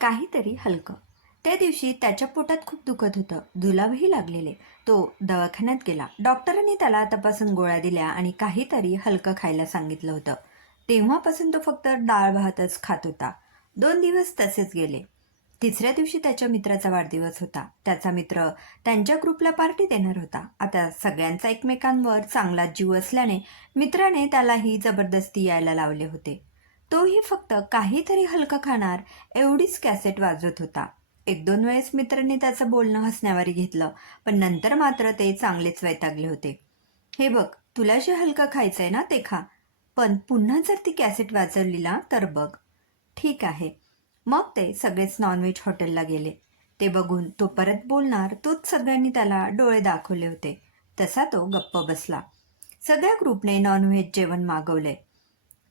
काहीतरी हलकं. त्या दिवशी त्याच्या पोटात खूप दुखत होतं. जुलाबही लागलेले. तो दवाखान्यात गेला. डॉक्टरांनी त्याला तपासून गोळ्या दिल्या आणि काहीतरी हलकं खायला सांगितलं होतं. तेव्हापासून तो फक्त डाळ भातच खात होता. 2 दिवस तसेच गेले. तिसऱ्या दिवशी त्याच्या मित्राचा वाढदिवस होता. त्याचा मित्र त्यांच्या ग्रुपला पार्टी देणार होता. आता सगळ्यांचा एकमेकांवर चांगला जीव असल्याने मित्राने त्यालाही जबरदस्ती यायला लावले होते. तोही फक्त काहीतरी हलकं खाणार एवढीच कॅसेट वाजवत होता. 1-2 वेळेस मित्राने त्याचं बोलणं हसण्यावारी घेतलं, पण नंतर मात्र ते चांगलेच वैतागले होते. "हे बघ, तुला जे हलकं खायचंय ना ते खा, पण पुन्हा जर ती कॅसेट वाजवली ना तर बघ." "ठीक आहे." मग ते सगळेच नॉनव्हेज हॉटेलला गेले. ते बघून तो परत बोलणार तोच सगळ्यांनी त्याला डोळे दाखवले होते. तसा तो गप्प बसला. सगळ्या ग्रुपने नॉनव्हेज जेवण मागवले.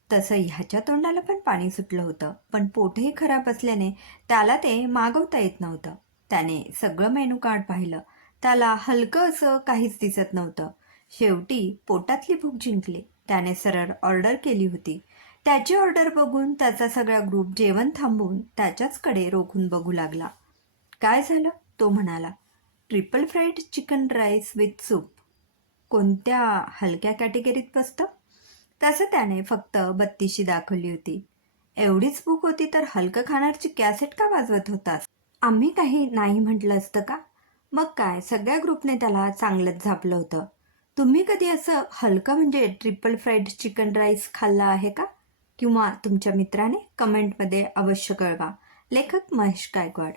तसं ह्याच्या तोंडाला पण पाणी सुटलं होतं, पण पोटही खराब असल्याने त्याला ते मागवता येत नव्हतं. त्याने सगळं मेनू कार्ड पाहिलं. त्याला हलकं असं काहीच दिसत नव्हतं. शेवटी पोटातली भूक जिंकली. त्याने सरळ ऑर्डर केली होती. त्याची ऑर्डर बघून त्याचा सगळा ग्रुप जेवण थांबवून त्याच्याचकडे रोखून बघू लागला. "काय झालं?" तो म्हणाला. "Triple fried chicken rice with soup कोणत्या हलक्या कॅटेगरीत बसतं?" तसं त्याने फक्त बत्तीशी दाखवली होती. "एवढीच भूक होती तर हलकं खाण्याची कॅसेट का वाजवत होतास? आम्ही काही नाही म्हटलं असतं का?" मग काय, सगळ्या ग्रुपने त्याला चांगलंच झापलं होतं. तुम्ही कधी असं हलकं म्हणजे ट्रिपल फ्राईड चिकन राईस खाल्ला आहे का? किंवा तुमच्या मित्राने? कमेंटमध्ये अवश्य कळवा. लेखक महेश गायकवाड.